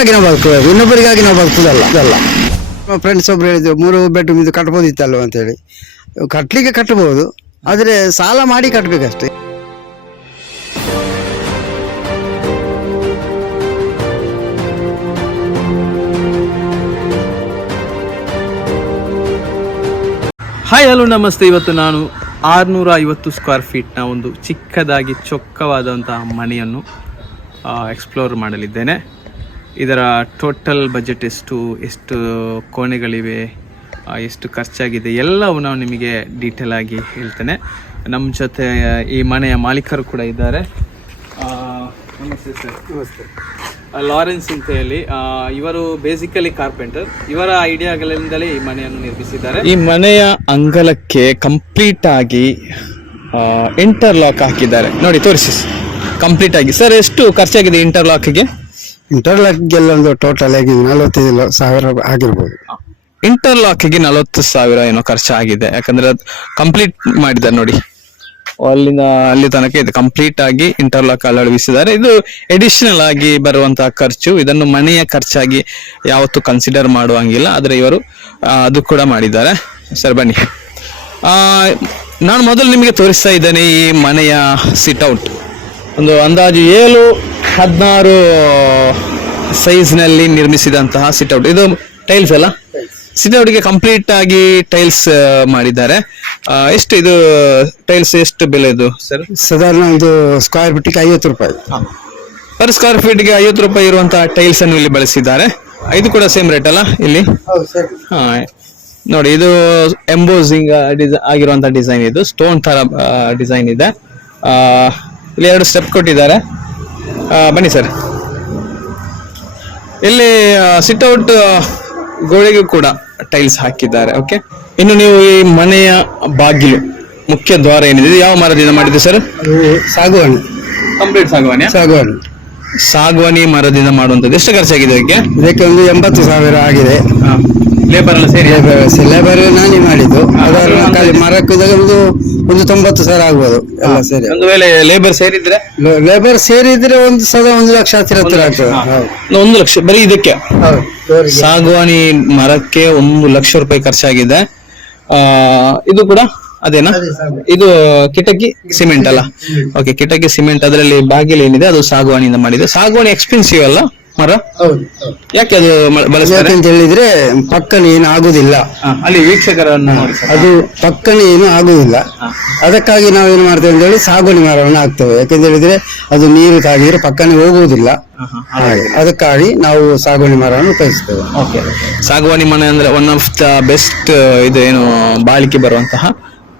ನಮಗಾಗಿ ನಾವು ಬದುಕಬೇಕು ಇನ್ನೊಬ್ಬರಿಗಾಗಿ ನಾವು ಬದುಕುದಲ್ಲ ಫ್ರೆಂಡ್ಸ್ ಒಬ್ರು ಹೇಳಿದ್ರು, ಮೂರು ಬೆಡ್ರೂಮ್ ಇದು ಕಟ್ಬೋದಿತ್ತಲ್ವ ಅಂತೇಳಿ. ಕಟ್ಟಲಿಕ್ಕೆ ಕಟ್ಟಬಹುದು ಆದರೆ ಸಾಲ ಮಾಡಿ ಕಟ್ಟಬೇಕಷ್ಟೇ ಹಾಯ್ ಹಲೋ ನಮಸ್ತೆ. ಇವತ್ತು ನಾನು ಆರುನೂರ ಐವತ್ತು ಸ್ಕ್ವೇರ್ ಫೀಟ್ನ ಒಂದು ಚಿಕ್ಕದಾಗಿ ಚೊಕ್ಕವಾದಂತಹ ಮನೆಯನ್ನು ಎಕ್ಸ್ಪ್ಲೋರ್ ಮಾಡಲಿದ್ದೇನೆ. ಇದರ ಟೋಟಲ್ ಬಜೆಟ್ ಎಷ್ಟು ಎಷ್ಟು ಕೋಣೆಗಳಿವೆ ಎಷ್ಟು ಖರ್ಚಾಗಿದೆ ಎಲ್ಲವೂ ನಾವು ನಿಮಗೆ ಡೀಟೇಲ್ ಆಗಿ ಹೇಳ್ತೇನೆ. ನಮ್ಮ ಜೊತೆ ಈ ಮನೆಯ ಮಾಲೀಕರು ಕೂಡ ಇದ್ದಾರೆ. ನಮಸ್ತೆ ಸರ್. ನಮಸ್ತೆ. ಲಾರೆನ್ಸ್ ಅಂತ ಹೇಳಿ ಇವರು ಬೇಸಿಕಲಿ ಕಾರ್ಪೆಂಟರ್ ಇವರ ಐಡಿಯಾಗಳಿಂದಲೇ ಈ ಮನೆಯನ್ನು ನಿರ್ಮಿಸಿದ್ದಾರೆ. ಈ ಮನೆಯ ಅಂಗಲಕ್ಕೆ ಕಂಪ್ಲೀಟ್ ಆಗಿ ಇಂಟರ್ಲಾಕ್ ಹಾಕಿದ್ದಾರೆ. ನೋಡಿ ತೋರಿಸಿ. ಕಂಪ್ಲೀಟ್ ಆಗಿ. ಸರ್ ಎಷ್ಟು ಖರ್ಚಾಗಿದೆ ಇಂಟರ್ಲಾಕ್ಗೆ ಇಂಟರ್ಲಾಕ್ಗೆಲ್ಲ ಒಂದು ಟೋಟಲ್ ಆಗಿ ನಲವತ್ತೈದು ಸಾವಿರ ಆಗಿರ್ಬೋದು. ಇಂಟರ್ಲಾಕ್ಗೆ ನಲವತ್ತು ಸಾವಿರ ಏನೋ ಖರ್ಚಾಗಿದೆ. ಯಾಕಂದ್ರೆ ಅದು ಕಂಪ್ಲೀಟ್ ಮಾಡಿದ್ದಾರೆ ನೋಡಿ. ಅಲ್ಲಿಂದ ಅಲ್ಲಿ ತನಕ ಇದು. ಕಂಪ್ಲೀಟ್ ಆಗಿ ಇಂಟರ್ಲಾಕ್ ಅಳವಡಿಸಿದ್ದಾರೆ. ಇದು ಎಡಿಷನಲ್ ಆಗಿ ಬರುವಂತಹ ಖರ್ಚು. ಇದನ್ನು ಮನೆಯ ಖರ್ಚಾಗಿ ಯಾವತ್ತೂ ಕನ್ಸಿಡರ್ ಮಾಡುವಂಗಿಲ್ಲ. ಆದರೆ ಇವರು ಅದು ಕೂಡ ಮಾಡಿದ್ದಾರೆ. ಸರ್, ಬನ್ನಿ. ನಾನು ಮೊದಲು ನಿಮಗೆ ತೋರಿಸ್ತಾ ಇದ್ದೇನೆ ಈ ಮನೆಯ ಸಿಟ್ಔಟ್ ಒಂದು ಅಂದಾಜು ಏಳು ಹದಿನಾರು ಸೈಜ್ನಲ್ಲಿ ನಿರ್ಮಿಸಿದಂತಹ ಸಿಟ್ಔಟ್ ಇದು ಟೈಲ್ಸ್ ಅಲ್ಲ? ಸಿಟ್ಔಟ್ಗೆ ಕಂಪ್ಲೀಟ್ ಆಗಿ ಟೈಲ್ಸ್ ಮಾಡಿದ್ದಾರೆ. ಎಷ್ಟು ಇದು ಟೈಲ್ಸ್ ಎಷ್ಟು ಬೆಲೆ ಇದು ಸರ್ ಸಾಧಾರಣ ಇದು ಸ್ಕ್ವೇರ್ ಫೀಟಿಗೆ ಐವತ್ತು ರೂಪಾಯಿ. ಪರ್ ಸ್ಕ್ವೇರ್ ಫೀಟ್ಗೆ ಐವತ್ತು ರೂಪಾಯಿ ಇರುವಂತಹ ಟೈಲ್ಸ್ ಅನ್ನು ಇಲ್ಲಿ ಬಳಸಿದ್ದಾರೆ. ಇದು ಕೂಡ ಸೇಮ್ ರೇಟ್ ಅಲ್ಲ ಇಲ್ಲಿ? ಹೌದು ಸರ್ ಹಾ. ನೋಡಿ ಇದು ಎಂಬೋಸಿಂಗ್ ಆಗಿರುವಂತಹ ಡಿಸೈನ್ ಇದು. ಸ್ಟೋನ್ ತರ ಡಿಸೈನ್ ಇದೆ. ಇಲ್ಲಿ ಎರಡು ಸ್ಟೆಪ್ ಕೊಟ್ಟಿದ್ದಾರೆ. ಬನ್ನಿ ಸರ್ ಇಲ್ಲಿ ಸಿಟ್ಔಟ್ ಗೋಡೆಗೂ ಕೂಡ ಟೈಲ್ಸ್ ಹಾಕಿದ್ದಾರೆ ಓಕೆ ಇನ್ನು ನೀವು ಈ ಮನೆಯ ಬಾಗಿಲು ಮುಖ್ಯ ದ್ವಾರ ಏನಿದೆ? ಯಾವ ಮರದಿಂದ ಮಾಡಿದೆ ಸರ್ ಸಾಗುವಾಣಿ. ಕಂಪ್ಲೀಟ್ ಸಾಗುವಾಣಿ ಸಾಗುವಾಣಿ. ಸಾಗುವಾಣಿ ಮರದಿಂದ ಮಾಡುವಂಥದ್ದು. ಎಷ್ಟು ಖರ್ಚಾಗಿದೆ ಅದಕ್ಕೆ ಇದಕ್ಕೆ ಒಂದು ಎಂಬತ್ತು ಸಾವಿರ ಆಗಿದೆ. ಲೇಬರ್ ಎಲ್ಲ ಸೇರಿ? ಲೇಬರ್ ನಾನೇ ಮಾಡಿದ್ದು. ಅದರ ಖಾಲಿ ಮರಕ್ಕಿದಾಗ ಒಂದು ಒಂದು ತೊಂಬತ್ತು ಸಾವಿರ ಆಗ್ಬೋದು ಎಲ್ಲ ಸೇರಿ. ಒಂದು ವೇಳೆ ಲೇಬರ್ ಸೇರಿದ್ರೆ? ಲೇಬರ್ ಸೇರಿದ್ರೆ ಒಂದು ಸದ ಒಂದು ಲಕ್ಷ ಹತ್ತಿರ ಹತ್ತಿರ ಆಗ್ತದೆ. ಒಂದು ಲಕ್ಷ ಬರೀ ಇದಕ್ಕೆ? ಸಾಗುವಾನಿ ಮರಕ್ಕೆ ಒಂದು ಲಕ್ಷ ರೂಪಾಯಿ ಖರ್ಚಾಗಿದೆ. ಆ ಇದು ಕೂಡ ಅದೇನಾ? ಇದು ಕಿಟಕಿ ಸಿಮೆಂಟ್ ಅಲ್ಲ? ಓಕೆ ಕಿಟಕಿ ಸಿಮೆಂಟ್ ಅದರಲ್ಲಿ ಬಾಗಿಲು ಏನಿದೆ ಅದು ಸಾಗುವಾಣಿಯಿಂದ ಮಾಡಿದೆ. ಸಾಗುವಾನಿ ಎಕ್ಸ್ಪೆನ್ಸಿವ್ ಅಲ್ಲ? ಮರ? ಹೌದು. ಯಾಕೆ ಅದು ಮ- ಬಳಸ್ತಾರೆ? ಯಾಕಂತ ಹೇಳಿದ್ರೆ ಪಕ್ಕನೆ ಏನು ಆಗುದಿಲ್ಲ. ಅಲ್ಲಿ ವೀಕ್ಷಕರನ್ನು ನೋಡಿ ಸರ್. ಅದು ಪಕ್ಕನೆ ಏನು ಆಗುದಿಲ್ಲ. ಅದಕ್ಕಾಗಿ ನಾವು ಏನು ಮಾಡ್ತೇವೆ ಅಂತ ಹೇಳಿ ಸಾಗುಣಿ ಮರವನ್ನು ಹಾಕ್ತೇವೆ. ಯಾಕಂತ ಹೇಳಿದ್ರೆ ಅದು ನೀರು ತಾಗಿದ್ರೆ ಪಕ್ಕನೆ ಹೋಗುವುದಿಲ್ಲ. ಹಾ, ಹಾ. ಹಾಗೆ. ಅದಕ್ಕಾಗಿ ನಾವು ಸಾಗುಣಿ ಮರವನ್ನು ಉಪಯೋಗಿಸ್ತೇವೆ. ಓಕೆ. ಸಾಗುವಾನಿ ಮನೆ ಅಂದ್ರೆ ಒನ್ ಆಫ್ ದ ಬೆಸ್ಟ್ ಇದು ಏನು ಬಾಳಿಕೆ ಬರುವಂತಹ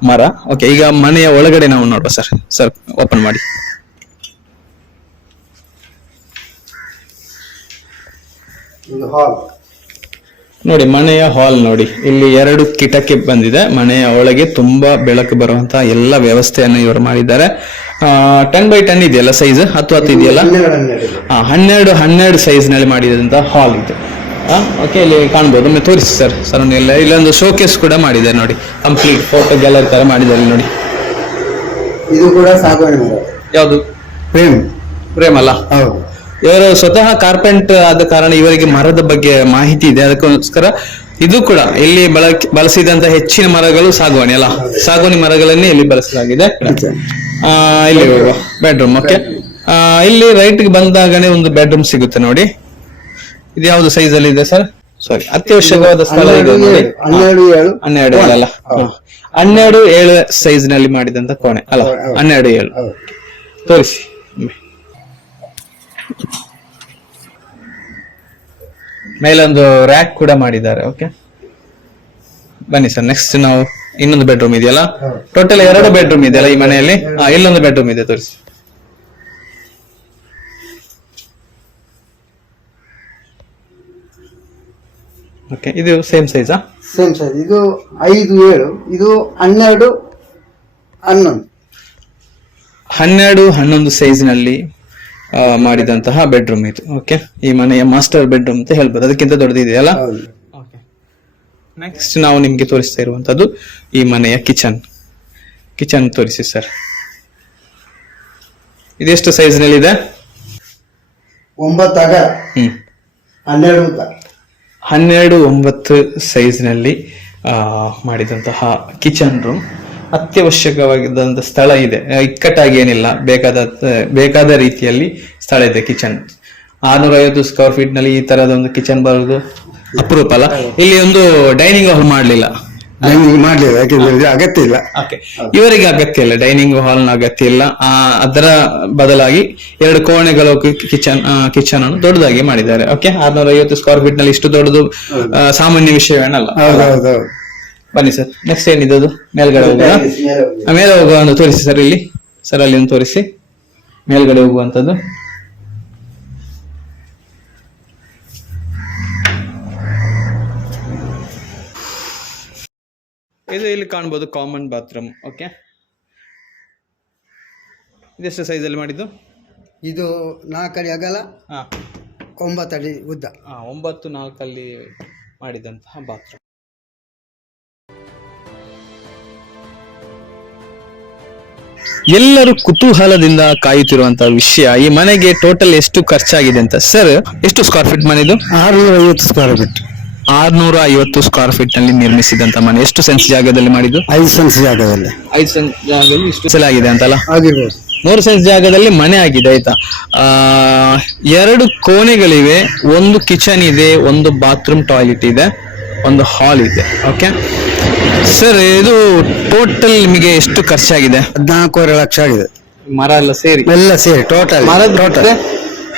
ಮರ. ಓಕೆ ಈಗ ಮನೆಯ ಒಳಗಡೆ ನಾವು ನೋಡುವ ಸರ್. ಸರ್ ಓಪನ್ ಮಾಡಿ. ನೋಡಿ ಮನೆಯ ಹಾಲ್ ನೋಡಿ. ಇಲ್ಲಿ ಎರಡು ಕಿಟಕಿ ಬಂದಿದೆ. ಮನೆಯ ಒಳಗೆ ತುಂಬಾ ಬೆಳಕು ಬರುವಂತಹ ಎಲ್ಲ ವ್ಯವಸ್ಥೆಯನ್ನು ಇವರು ಮಾಡಿದ್ದಾರೆ. ಟೆನ್ ಬೈ ಟೆನ್ ಇದೆಯಲ್ಲ ಸೈಜ್ ಹತ್ತು ಹತ್ತು ಇದೆಯಲ್ಲ? ಹನ್ನೆರಡು ಹನ್ನೆರಡು ಸೈಜ್ನಲ್ಲಿ ಮಾಡಿದಂತ ಹಾಲ್ ಇದೆ. ಓಕೆ ಇಲ್ಲಿ ಕಾಣ್ಬೋದು. ಒಮ್ಮೆ ತೋರಿಸಿ ಸರ್ ಸರ್ ಇಲ್ಲ ಇಲ್ಲೊಂದು ಶೋಕೇಸ್ ಕೂಡ ಮಾಡಿದ್ದಾರೆ ನೋಡಿ. ಕಂಪ್ಲೀಟ್ ಫೋಟೋ ಗ್ಯಾಲರಿ ತರ ಮಾಡಿದ್ದಾರೆ ನೋಡಿ. ಇದು ಕೂಡ ಯಾವುದು? ಪ್ರೇಮ್. ಪ್ರೇಮ್ ಅಲ್ಲ? ಹೌದು. ಇವರು ಸ್ವತಃ ಕಾರ್ಪೆಂಟ್ ಆದ ಕಾರಣ ಇವರಿಗೆ ಮರದ ಬಗ್ಗೆ ಮಾಹಿತಿ ಇದೆ. ಅದಕ್ಕೋಸ್ಕರ ಇದು ಕೂಡ ಇಲ್ಲಿ ಬಳಕೆ ಬಳಸಿದಂತ ಹೆಚ್ಚಿನ ಮರಗಳು ಸಾಗುವಾಣಿ ಅಲ್ಲ? ಸಾಗುವಾಣಿ ಮರಗಳನ್ನೇ ಇಲ್ಲಿ ಬಳಸಲಾಗಿದೆ. ಆ, ಇಲ್ಲಿ ಬೆಡ್ರೂಮ್ ಓಕೆ ಇಲ್ಲಿ ರೈಟ್ಗೆ ಬಂದಾಗನೇ ಒಂದು ಬೆಡ್ರೂಮ್ ಸಿಗುತ್ತೆ ನೋಡಿ. ಇದು ಯಾವ್ದು ಸೈಜ್ ಅಲ್ಲಿ ಇದೆ ಸರ್ ಸಾರಿ ಅತ್ಯವಶ್ಯಕವಾದ ಸ್ಥಳ ಇದೆ ನೋಡಿ. ಹನ್ನೆರಡು ಏಳು. ಹನ್ನೆರಡು ಏಳು ಅಲ್ಲ. ಹನ್ನೆರಡು ಏಳು ಸೈಜ್ನಲ್ಲಿ ಮಾಡಿದಂತ ಕೋಣೆ ಅಲ್ಲ. ಹನ್ನೆರಡು ಏಳು. ತೋರಿಸಿ. ಮೇಲೊಂದು ರ್ಯಾಕ್ ಕೂಡ ಮಾಡಿದ್ದಾರೆ ಓಕೆ ಬನ್ನಿ ಸರ್ ನೆಕ್ಸ್ಟ್ ನಾವು ಇನ್ನೊಂದು ಬೆಡ್ರೂಮ್ ಇದೆಯಲ್ಲ? ಟೋಟಲ್ ಎರಡು ಬೆಡ್ರೂಮ್ ಇದೆಯಲ್ಲ ಈ ಮನೆಯಲ್ಲಿ? ಇಲ್ಲೊಂದು ಬೆಡ್ರೂಮ್ ಇದೆ ತೋರಿಸಿ. ಓಕೆ ಇದು ಸೇಮ್ ಸೈಜಾ ಸೇಮ್ ಸೈಜ್ ಇದು ಐದು ಏಳು ಇದು ಹನ್ನೆರಡು ಹನ್ನೊಂದು. ಹನ್ನೆರಡು ಹನ್ನೊಂದು ಸೈಜ್ನಲ್ಲಿ ಆ, ಮಾಡಿದಂತಹ ಬೆಡ್ರೂಮ್ ಇದು. ಓಕೆ ಈ ಮನೆಯ ಮಾಸ್ಟರ್ ಬೆಡ್ರೂಮ್ ಅಂತ ಹೇಳ್ಬೋದು. ಅದಕ್ಕಿಂತ ದೊಡ್ಡದಿದೆಯಲ್ಲ ನೆಕ್ಸ್ಟ್ ನಾವು ನಿಮ್ಗೆ ತೋರಿಸ್ತಾ ಇರುವಂತದ್ದು ಈ ಮನೆಯ ಕಿಚನ್ ಕಿಚನ್ ತೋರಿಸಿ ಸರ್ ಇದೆಷ್ಟು ಸೈಜ್ನಲ್ಲಿ ಇದೆ ಒಂಬತ್ತಾಗ ಹನ್ನೆರಡು ಹನ್ನೆರಡು ಒಂಬತ್ತು ಸೈಜ್ನಲ್ಲಿ ಮಾಡಿದಂತಹ ಕಿಚನ್ ರೂಮ್ ಅತ್ಯವಶ್ಯಕವಾಗಿದ್ದಂಥ ಸ್ಥಳ ಇದೆ. ಇಕ್ಕಟ್ಟಾಗಿ ಏನಿಲ್ಲ. ಬೇಕಾದ ಬೇಕಾದ ರೀತಿಯಲ್ಲಿ ಸ್ಥಳ ಇದೆ ಕಿಚನ್. ಆರ್ನೂರ ಐವತ್ತು ಸ್ಕ್ವೇರ್ ಫೀಟ್ನಲ್ಲಿ ಈ ತರದ ಒಂದು ಕಿಚನ್ ಬರೋದು ಅಪರೂಪ ಅಲ್ಲ? ಇಲ್ಲಿ ಒಂದು ಡೈನಿಂಗ್ ಹಾಲ್ ಮಾಡಲಿಲ್ಲ. ಮಾಡ್ಲಿಲ್ಲ ಯಾಕೆಂದ್ರೆ ಅಗತ್ಯ ಇಲ್ಲ. ಇವರಿಗೆ ಅಗತ್ಯ ಇಲ್ಲ. ಡೈನಿಂಗ್ ಹಾಲ್ನ ಅಗತ್ಯ ಇಲ್ಲ. ಆ, ಅದರ ಬದಲಾಗಿ ಎರಡು ಕೋಣೆಗಳು ಕಿಚನ್ ಕಿಚನ್ ಅನ್ನು ದೊಡ್ಡದಾಗಿ ಮಾಡಿದ್ದಾರೆ. ಓಕೆ? ಆರ್ನೂರ ಐವತ್ತು ಸ್ಕ್ವೇರ್ ಫೀಟ್ನಲ್ಲಿ ಇಷ್ಟು ದೊಡ್ಡದು ಸಾಮಾನ್ಯ ವಿಷಯವೇನಲ್ಲ? ಬನ್ನಿ ಸರ್. ನೆಕ್ಸ್ಟ್ ಏನಿದೆ ಅದು ಮೇಲ್ಗಡೆ ಹೋಗುವ ಮೇಲೆ ಹೋಗುವ ಒಂದು ತೋರಿಸಿ ಸರ್ ಇಲ್ಲಿ. ಸರ್ ಅಲ್ಲಿ ಒಂದು ತೋರಿಸಿ. ಮೇಲ್ಗಡೆ ಹೋಗುವಂತದ್ದು ಇದು ಇಲ್ಲಿ ಕಾಣ್ಬೋದು ಕಾಮನ್ ಬಾತ್ರೂಮ್ ಓಕೆ ಇದೆಷ್ಟು ಸೈಜಲ್ಲಿ ಮಾಡಿದ್ದು? ಇದು ನಾಲ್ಕಡಿ ಅಗಲ ಹಾ. ಅಡಿ ಉದ್ದ. ಹಾ ಒಂಬತ್ತು ನಾಲ್ಕಲ್ಲಿ ಮಾಡಿದಂತಹ ಬಾತ್ರೂಮ್ ಎಲ್ಲರೂ ಕುತೂಹಲದಿಂದ ಕಾಯುತ್ತಿರುವಂತಹ ವಿಷಯ ಈ ಮನೆಗೆ ಟೋಟಲ್ ಎಷ್ಟು ಖರ್ಚಾಗಿದೆ ಅಂತ. ಸರ್ ಎಷ್ಟು ಸ್ಕ್ವೇರ್ ಫೀಟ್ ಮನೆ ಇದು? ಆರುನೂರ ಐವತ್ತು ಸ್ಕ್ವೇರ್ ಫೀಟ್ ಆರ್ನೂರ ಐವತ್ತು ಸ್ಕ್ವೇರ್ ಫೀಟ್ನಲ್ಲಿ ನಿರ್ಮಿಸಿದಂತ ಮನೆ. ಎಷ್ಟು ಸೆನ್ಸ್ ಜಾಗದಲ್ಲಿ ಮಾಡಿದ್ದು? ಐದು ಸೆನ್ಸ್ ಜಾಗದಲ್ಲಿ. ಐದು ಸೆನ್ಸ್ ಜಾಗದಲ್ಲಿ ಇಷ್ಟು ಸಲ ಆಗಿದೆ ಅಂತಲ್ಲ? ಆಗಿರ್ಬೋದು. ಮೂರು ಸೆನ್ಸ್ ಜಾಗದಲ್ಲಿ ಮನೆ ಆಗಿದೆ ಆಯ್ತಾ? ಆ ಎರಡು ಕೋಣೆಗಳಿವೆ. ಒಂದು ಕಿಚನ್ ಇದೆ ಒಂದು ಬಾತ್ರೂಮ್ ಟಾಯ್ಲೆಟ್ ಇದೆ ಒಂದು ಹಾಲ್ ಇದೆ. ಓಕೆ ಸರ್ ಇದು ಟೋಟಲ್ ನಿಮಗೆ ಎಷ್ಟು ಖರ್ಚಾಗಿದೆ? ಹದಿನಾಲ್ಕೂವರೆ ಲಕ್ಷ ಆಗಿದೆ. ಮರ ಎಲ್ಲ ಸೇರಿ? ಎಲ್ಲ ಸೇರಿ ಟೋಟಲ್ ಮರದ ಟೋಟಲ್?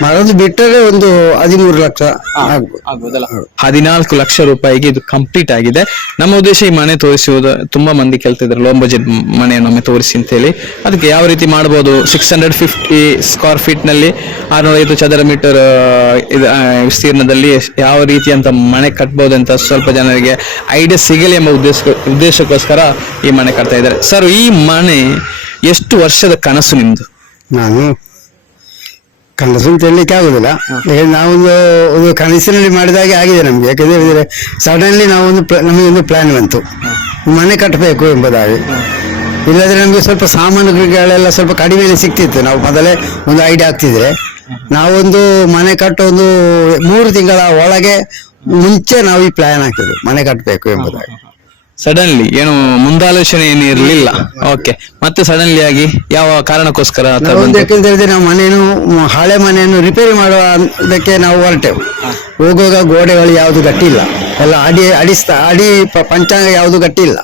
ಮರದ್ದು ಬಿಟ್ಟರೆ ಒಂದು ಹದಿಮೂರು ಲಕ್ಷ ಆಗ್ಬೋದು. ಆಗ್ಬೋದಲ್ಲ? ಹದಿನಾಲ್ಕು ಲಕ್ಷ ರೂಪಾಯಿಗೆ ಇದು ಕಂಪ್ಲೀಟ್ ಆಗಿದೆ. ನಮ್ಮ ಉದ್ದೇಶ ಈ ಮನೆ ತೋರಿಸುವುದು ತುಂಬಾ ಮಂದಿ ಕೇಳ್ತಿದ್ರು ಲೋ ಬಜೆಟ್ ಮನೆಯನ್ನೊಮ್ಮೆ ತೋರಿಸಿ ಅಂತ ಹೇಳಿ ಅದಕ್ಕೆ ಯಾವ ರೀತಿ ಮಾಡಬಹುದು ಸಿಕ್ಸ್ ಹಂಡ್ರೆಡ್ ಫಿಫ್ಟಿ ಸ್ಕ್ವೇರ್ ಫೀಟ್ನಲ್ಲಿ ಆರ್ನೂರೈದು ಚದರ ಮೀಟರ್ ಇದು ಆ, ವಿಸ್ತೀರ್ಣದಲ್ಲಿ ಯಾವ ರೀತಿ ಅಂತ ಮನೆ ಕಟ್ಬೋದು ಅಂತ ಸ್ವಲ್ಪ ಜನರಿಗೆ ಐಡಿಯಾ ಸಿಗಲಿ ಎಂಬ ಉದ್ದೇಶ ಉದ್ದೇಶಕ್ಕೋಸ್ಕರ ಈ ಮನೆ ಕಟ್ತಾ ಇದ್ದಾರೆ. ಸರ್ ಈ ಮನೆ ಎಷ್ಟು ವರ್ಷದ ಕನಸು ನಿಮ್ದು? ನಾನು ಕನಸು ಅಂತ ಹೇಳಲಿಕ್ಕೆ ಆಗುದಿಲ್ಲ. ಯಾಕಂದ್ರೆ ನಾವೊಂದು ಒಂದು ಕನಸಿನಲ್ಲಿ ಮಾಡಿದಾಗೆ ಆಗಿದೆ ನಮ್ಗೆ. ಯಾಕಂದ್ರೆ ಹೇಳಿದ್ರೆ ಸಡನ್ಲಿ ನಾವೊಂದು ಒಂದು ನಮಗೆ ಒಂದು ಪ್ಲಾನ್ ಬಂತು. ಮನೆ ಕಟ್ಟಬೇಕು ಎಂಬುದಾಗಿ. ಇಲ್ಲದ್ರೆ ನಮಗೆ ಸ್ವಲ್ಪ ಸಾಮಾನುಗಳೆಲ್ಲ ಸ್ವಲ್ಪ ಕಡಿಮೆಯಲ್ಲಿ ಸಿಕ್ತಿತ್ತು. ನಾವು ಮೊದಲೇ ಒಂದು ಐಡಿಯಾ ಆಗ್ತಿದ್ರೆ ನಾವೊಂದು ಮನೆ ಕಟ್ಟೋ ಒಂದು ಮೂರು ತಿಂಗಳ ಒಳಗೆ ಮುಂಚೆ ನಾವು ಈ ಪ್ಲಾನ್ ಹಾಕಿದ್ವಿ ಮನೆ ಕಟ್ಟಬೇಕು ಎಂಬುದಾಗಿ. ಸಡನ್ಲಿ ಏನು ಮುಂದಾಲೋಚನೆ ಏನು ಇರಲಿಲ್ಲ. ಓಕೆ ಮತ್ತೆ ಸಡನ್ಲಿ ಆಗಿ ಯಾವ ಕಾರಣಕ್ಕೋಸ್ಕರ ಆ ಥರ ನಾವು ಒಂದು ಯಾಕೆಂತ ಹೇಳಿದ್ರೆ ನಾವು ಮನೆಯನ್ನು ಮ್, ಹಳೆ ಮನೆಯನ್ನು ರಿಪೇರಿ ಮಾಡುವ ಅದಕ್ಕೆ ನಾವು ಹೊರಟೆವು. ಹೋಗುವಾಗ ಗೋಡೆಗಳು ಯಾವುದು ಗಟ್ಟಿಲ್ಲ ಎಲ್ಲ ಅಡಿ ಅಡಿಸ್ತಾ ಅಡಿ ಪ- ಪಂಚಾಂಗ ಯಾವುದು ಗಟ್ಟಿಲ್ಲ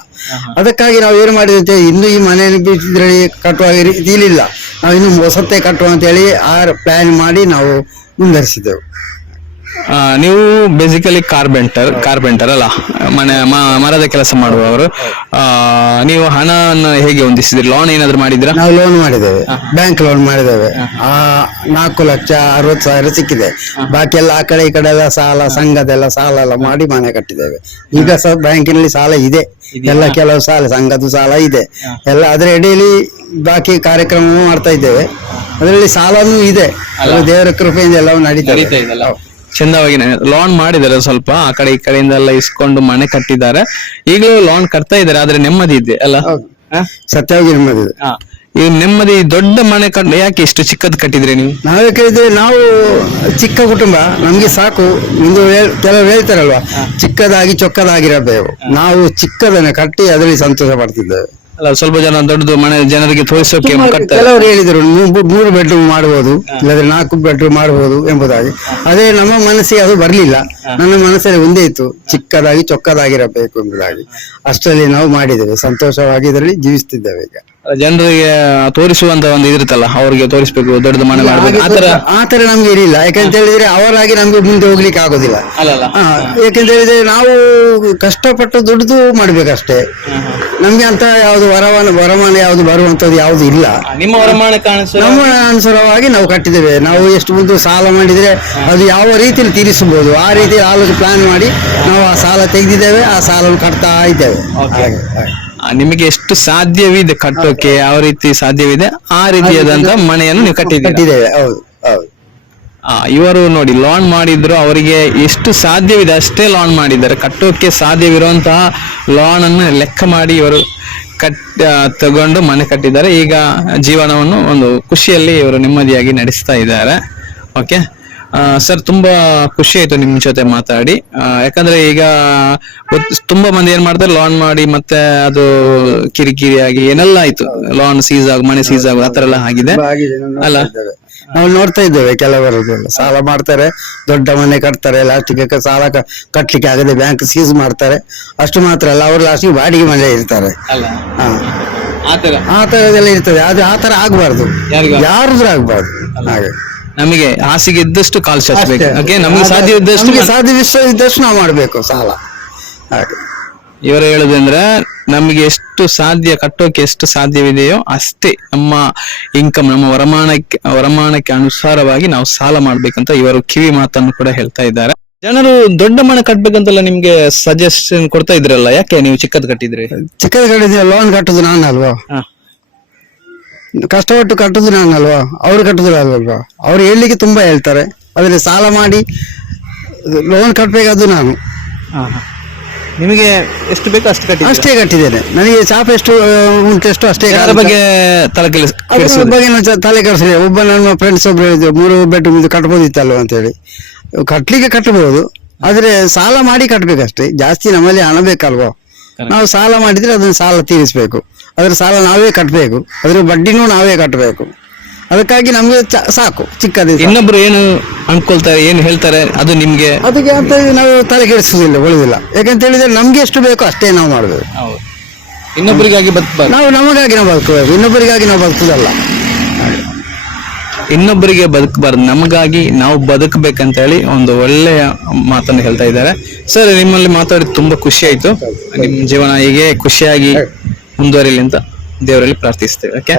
ಅದಕ್ಕಾಗಿ ನಾವು ಏನು ಮಾಡಿದಂತೆ ಇನ್ನು ಈ ಮನೆಯನ್ನು ಬೀಸಿದ್ರೆ ಕಟ್ಟುವ ರೀತಿಲಿಲ್ಲ. ನಾವು ಇನ್ನು ಹೊಸತ್ತೆ ಕಟ್ಟುವ ಅಂತ ಹೇಳಿ ಆ ಪ್ಲಾನ್ ಮಾಡಿ ನಾವು ಮುಂದುವರಿಸಿದೆವು. ಆ, ನೀವು ಬೇಸಿಕಲಿ ಕಾರ್ಪೆಂಟರ್ ಕಾರ್ಪೆಂಟರ್ ಅಲ್ಲ ಮನೆ ಮರದ ಕೆಲಸ ಮಾಡುವವರು. ಆ, ನೀವು ಹಣವನ್ನು ಹೇಗೆ ಹೊಂದಿಸಿದ್ರಿ? ಲೋನ್ ಏನಾದ್ರು ಮಾಡಿದ್ರಾ ನಾವು ಲೋನ್ ಮಾಡಿದ್ದೇವೆ. ಬ್ಯಾಂಕ್ ಲೋನ್ ಮಾಡಿದ್ದೇವೆ. ಆ ನಾಲ್ಕು ಲಕ್ಷ ಅರವತ್ತು ಸಾವಿರ ಸಿಕ್ಕಿದೆ. ಬಾಕಿ ಎಲ್ಲ ಆ ಕಡೆ ಈ ಕಡೆ ಎಲ್ಲ ಸಾಲ ಸಂಘದೆಲ್ಲ ಸಾಲ ಎಲ್ಲ ಮಾಡಿ ಮನೆ ಕಟ್ಟಿದ್ದೇವೆ. ಈಗ ಸಹ ಬ್ಯಾಂಕಿನಲ್ಲಿ ಸಾಲ ಇದೆ. ಎಲ್ಲ ಕೆಲವು ಸಾಲ ಸಂಘದ ಸಾಲ ಇದೆ. ಎಲ್ಲ ಅದರ ಅಡಿಯಲ್ಲಿ ಬಾಕಿ ಕಾರ್ಯಕ್ರಮವೂ ಮಾಡ್ತಾ ಇದ್ದೇವೆ. ಅದರಲ್ಲಿ ಸಾಲನೂ ಇದೆ. ದೇವರ ಕೃಪೆಯಿಂದ ಎಲ್ಲವೂ ನಡೀತಾ ಇದೆ ಚಂದವಾಗಿ ಲಾನ್ ಮಾಡಿದ್ದಾರೆ ಸ್ವಲ್ಪ ಆ ಕಡೆ ಈ ಕಡೆಯಿಂದ ಎಲ್ಲ ಇಸ್ಕೊಂಡು ಮನೆ ಕಟ್ಟಿದ್ದಾರೆ. ಈಗಲೂ ಲಾನ್ ಕಟ್ತಾ ಇದ್ದಾರೆ ಆದ್ರೆ ನೆಮ್ಮದಿ ಇದೆ ಅಲ್ಲ? ಸತ್ಯವಾಗಿ ನೆಮ್ಮದಿ ಇದೆ. ಈ ನೆಮ್ಮದಿ ದೊಡ್ಡ ಮನೆ ಕಟ್ ಯಾಕೆ ಇಷ್ಟು ಚಿಕ್ಕದ್ ಕಟ್ಟಿದ್ರಿ ನೀವು? ನಾವೇ ಕೇಳಿದ್ರೆ ನಾವು ಚಿಕ್ಕ ಕುಟುಂಬ ನಮ್ಗೆ ಸಾಕು. ಇಂದು ಹೇಳ್- ಕೆಲವರು ಹೇಳ್ತಾರಲ್ವಾ ಚಿಕ್ಕದಾಗಿ ಚೊಕ್ಕದಾಗಿರಬೇಕು. ನಾವು ಚಿಕ್ಕದನ್ನ ಕಟ್ಟಿ ಅದರಲ್ಲಿ ಸಂತೋಷ ಪಡ್ತಿದ್ದೇವೆ. ಅಲ್ಲ ಸ್ವಲ್ಪ ಜನ ದೊಡ್ಡದು ಮನೆ ಜನರಿಗೆ ತೋರಿಸೋಕೆ ಕಟ್ತಾರೆ ಕೆಲವರು ಹೇಳಿದರು ನೀವು ಮೂರು ಬೆಡ್ರೂಮ್ ಮಾಡಬಹುದು ಇಲ್ಲದ್ರೆ ನಾಲ್ಕು ಬೆಡ್ರೂಮ್ ಮಾಡಬಹುದು ಎಂಬುದಾಗಿ. ಅದೇ ನಮ್ಮ ಮನಸ್ಸಿಗೆ ಅದು ಬರಲಿಲ್ಲ. ನನ್ನ ಮನಸ್ಸಲ್ಲಿ ಒಂದೇ ಇತ್ತು ಚಿಕ್ಕದಾಗಿ ಚೊಕ್ಕದಾಗಿರಬೇಕು ಎಂಬುದಾಗಿ. ಅಷ್ಟರಲ್ಲಿ ನಾವು ಮಾಡಿದ್ದೇವೆ ಸಂತೋಷವಾಗಿ ಇದರಲ್ಲಿ ಜೀವಿಸ್ತಿದ್ದೇವೆ ಈಗ. ಜನರಿಗೆ ತೋರಿಸುವಂತ ಒಂದು ಇದಿರುತ್ತಲ್ಲ ಅವ್ರಿಗೆ ತೋರಿಸ್ಬೇಕು ದೊಡ್ಡದು ಮನೆ ಮಾಡಬೇಕು ಆತರ ಆತರ ತರ ನಮ್ಗೆ ಇರಲಿಲ್ಲ ಯಾಕಂತ ಹೇಳಿದ್ರೆ ಅವರಾಗಿ ನಮ್ಗೆ ಮುಂದೆ ಹೋಗ್ಲಿಕ್ಕೆ ಆಗೋದಿಲ್ಲ. ಯಾಕಂತ ಹೇಳಿದ್ರೆ ನಾವು ಕಷ್ಟಪಟ್ಟು ದುಡ್ದು ಮಾಡ್ಬೇಕಷ್ಟೇ. ನಮ್ಗೆ ಅಂತ ಯಾವ್ದು ವರಮಾನ ವರಮಾನ ಯಾವ್ದು ಬರುವಂತದ್ದು ಯಾವ್ದು ಇಲ್ಲ. ನಿಮ್ಮ ವರಮಾನ ನಮ್ಮ ಅನುಸಾರವಾಗಿ ನಾವು ಕಟ್ಟಿದ್ದೇವೆ. ನಾವು ಎಷ್ಟು ಮುಂದೆ ಸಾಲ ಮಾಡಿದ್ರೆ ಅದು ಯಾವ ರೀತಿಯಲ್ಲಿ ತೀರಿಸಬಹುದು. ಆ ರೀತಿ ಆಲೋಚನೆ ಪ್ಲಾನ್ ಮಾಡಿ ನಾವು ಆ ಸಾಲ ತೆಗೆದಿದ್ದೇವೆ ಆ ಸಾಲವನ್ನು ಕಟ್ತಾ ಇದ್ದೇವೆ. ಹಾಗೆ. ನಿಮಗೆ ಎಷ್ಟು ಸಾಧ್ಯವಿದೆ ಕಟ್ಟೋಕೆ ಯಾವ ರೀತಿ ಸಾಧ್ಯವಿದೆ ಆ ರೀತಿಯಾದಂತ ಮನೆಯನ್ನು ನೀವು ಕಟ್ಟಿದ್ದೀರಿ? ಕಟ್ಟಿದ್ದೇವೆ. ಹೌದು ಹೌದು. ಆ, ಇವರು ನೋಡಿ ಲಾನ್ ಮಾಡಿದ್ರು ಅವರಿಗೆ ಎಷ್ಟು ಸಾಧ್ಯವಿದೆ ಅಷ್ಟೇ ಲಾನ್ ಮಾಡಿದ್ದಾರೆ. ಕಟ್ಟೋಕೆ ಸಾಧ್ಯವಿರುವಂತಹ ಲಾನ್ ಅನ್ನು ಲೆಕ್ಕ ಮಾಡಿ ಇವರು ಕಟ್ ಆ, ತಗೊಂಡು ಮನೆ ಕಟ್ಟಿದ್ದಾರೆ. ಈಗ ಜೀವನವನ್ನು ಒಂದು ಖುಷಿಯಲ್ಲಿ ಇವರು ನೆಮ್ಮದಿಯಾಗಿ ನಡೆಸ್ತಾ ಇದ್ದಾರೆ. ಓಕೆ ಸರ್ ತುಂಬಾ ಖುಷಿ ಆಯ್ತು ನಿಮ್ ಜೊತೆ ಮಾತಾಡಿ. ಯಾಕಂದ್ರೆ ಈಗ ತುಂಬಾ ಮಂದಿ ಏನ್ ಮಾಡ್ತಾರೆ ಲೋನ್ ಮಾಡಿ ಮತ್ತೆ ಅದು ಕಿರಿಕಿರಿ ಆಗಿ ಏನೆಲ್ಲ ಆಯ್ತು. ಲೋನ್ ಸೀಸ್ ಆಗ ಮನೆ ಸೀಸ್ ಆಗ ಆತರ ಎಲ್ಲ ಆಗಿದೆ. ಅಲ್ಲ? ನಾವು ನೋಡ್ತಾ ಇದ್ದೇವೆ ಕೆಲವರು ಸಾಲ ಮಾಡ್ತಾರೆ ದೊಡ್ಡ ಮನೆ ಕಟ್ತಾರೆ ಲಾಸ್ಟಿಗೆ ಸಾಲ ಕಟ್ಲಿಕ್ಕೆ ಆಗದೆ ಬ್ಯಾಂಕ್ ಸೀಸ್ ಮಾಡ್ತಾರೆ. ಅಷ್ಟು ಮಾತ್ರ ಅಲ್ಲ ಅವರು ಲಾಸ್ಟಿಗೆ ಬಾಡಿಗೆ ಮನೆ ಇರ್ತಾರೆ. ಅಲ್ಲ? ಹಾ. ಆತರ ಆ ತರದೆಲ್ಲ ಇರ್ತದೆ. ಆದ್ರೆ ಆ ತರ ಆಗ್ಬಾರ್ದು. ಯಾರಿಗೂ ಆಗ್ಬಾರ್ದು. ಹಾಗೆ. ನಮಗೆ ಹಾಸಿಗೆ ಇದ್ದಷ್ಟು ಕಾಲ್ ಚಾಚಬೇಕು. ಓಕೆ ನಮಗೆ ಸಾಧ್ಯ ಇದ್ದಷ್ಟು ನಮಗೆ ಇದ್ದಷ್ಟು ನಾವು ಮಾಡಬೇಕು ಸಾಲ. ಹಾಗೆ. ಇವರು ಹೇಳುದಂದ್ರೆ ನಮಗೆ ಎಷ್ಟು ಸಾಧ್ಯ ಕಟ್ಟೋಕೆ ಎಷ್ಟು ಸಾಧ್ಯವಿದೆಯೋ ಅಷ್ಟೇ ನಮ್ಮ ಇನ್ಕಮ್ ನಮ್ಮ ವರಮಾನಕ್ಕೆ ವರಮಾನಕ್ಕೆ ಅನುಸಾರವಾಗಿ ನಾವು ಸಾಲ ಮಾಡ್ಬೇಕಂತ ಇವರು ಕಿವಿ ಮಾತನ್ನು ಕೂಡ ಹೇಳ್ತಾ ಇದ್ದಾರೆ. ಜನರು ದೊಡ್ಡ ಮನೆ ಕಟ್ಬೇಕಂತೆಲ್ಲ ನಿಮ್ಗೆ ಸಜೆಷನ್ ಕೊಡ್ತಾ ಇದ್ರಲ್ಲ ಯಾಕೆ ನೀವು ಚಿಕ್ಕದ್ ಕಟ್ಟಿದ್ರಿ? ಚಿಕ್ಕದ ಕಟ್ಟಿದ್ರೆ ಲೋನ್ ಕಟ್ಟುದು ನಾನಲ್ವಾ? ಹ. ಕಷ್ಟಪಟ್ಟು ಕಟ್ಟುದು ನಾನಲ್ವಾ? ಅವ್ರು ಕಟ್ಟುದು ಅಲ್ವಾ ಅವ್ರು ಹೇಳಲಿಕ್ಕೆ ತುಂಬಾ ಹೇಳ್ತಾರೆ. ಆದರೆ ಸಾಲ ಮಾಡಿ ಲೋನ್ ಕಟ್ಟಬೇಕಾದ್ದು ನಾನು. ನಿಮಗೆ ಎಷ್ಟು ಬೇಕು ಅಷ್ಟು ಕಟ್ಟಿ ಅಷ್ಟೇ ಕಟ್ಟಿದ್ದೇನೆ. ನನಗೆ ಚಾಪ ಎಷ್ಟು ಉಂಟು ಅಷ್ಟೇ ಅದರ ಬಗ್ಗೆ ತಲೆ ಕೆಲಸ ಅದ್ರ ಬಗ್ಗೆ ನಾನು ತಲೆ ಕೆಡಿಸಿದೆ ಒಬ್ಬ ನನ್ನ ಫ್ರೆಂಡ್ಸ್ ಒಬ್ರು ಹೇಳಿದ್ರು ಮೂರು ಬೆಡ್ರೂಮ್ ಇದು ಕಟ್ಬೋದಿತ್ತಲ್ವ? ಅಂತೇಳಿ ಕಟ್ಟಲಿಕ್ಕೆ ಕಟ್ಟಬಹುದು. ಆದರೆ ಸಾಲ ಮಾಡಿ ಕಟ್ಟಬೇಕಷ್ಟೇ ಜಾಸ್ತಿ ನಮ್ಮಲ್ಲಿ ಹಣ ಬೇಕಲ್ವಾ? ನಾವು ಸಾಲ ಮಾಡಿದ್ರೆ ಅದನ್ನ ಸಾಲ ತೀರಿಸಬೇಕು. ಅದ್ರ ಸಾಲ ನಾವೇ ಕಟ್ಟಬೇಕು ಅದ್ರ ಬಡ್ಡಿನೂ ನಾವೇ ಕಟ್ಟಬೇಕು ಅದಕ್ಕಾಗಿ ನಮ್ಗೆ ಸಾಕು. ಚಿಕ್ಕದೇ. ಇನ್ನೊಬ್ರು ಏನು ಅನ್ಕೊಳ್ತಾರೆ ಏನು ಹೇಳ್ತಾರೆ ಅದು ನಿಮ್ಗೆ? ಅದಕ್ಕೆ ಅಂತ ನಾವು ತಲೆ ಕೆಡಿಸುದಿಲ್ಲ ಒಳ್ಳೆದಿಲ್ಲ ಯಾಕಂತ ಹೇಳಿದ್ರೆ ನಮ್ಗೆ ಎಷ್ಟು ಬೇಕೋ ಅಷ್ಟೇ ನಾವು ಮಾಡಬೇಕು ಇನ್ನೊಬ್ಬರಿಗಾಗಿ ಬದುಕಬಾರ್ದು. ನಾವು ನಮಗಾಗಿ ನಾವು ಬದುಕಬೇಕು. ಇನ್ನೊಬ್ಬರಿಗಾಗಿ ನಾವು ಬದುಕುದಲ್ಲ ಇನ್ನೊಬ್ಬರಿಗೆ ಬದುಕಬಾರ್ದು. ನಮಗಾಗಿ ನಾವು ಬದುಕಬೇಕಂತ ಹೇಳಿ ಒಂದು ಒಳ್ಳೆಯ ಮಾತನ್ನು ಹೇಳ್ತಾ ಇದ್ದಾರೆ. ಸರ್ ನಿಮ್ಮಲ್ಲಿ ಮಾತಾಡಿ ತುಂಬಾ ಖುಷಿ ಆಯ್ತು. ನಿಮ್ ಜೀವನ ಹೀಗೆ ಖುಷಿಯಾಗಿ ಮುಂದುವರಿಲಿ ಅಂತ ದೇವರಲ್ಲಿ ಪ್ರಾರ್ಥಿಸ್ತೇವೆ. ಓಕೆ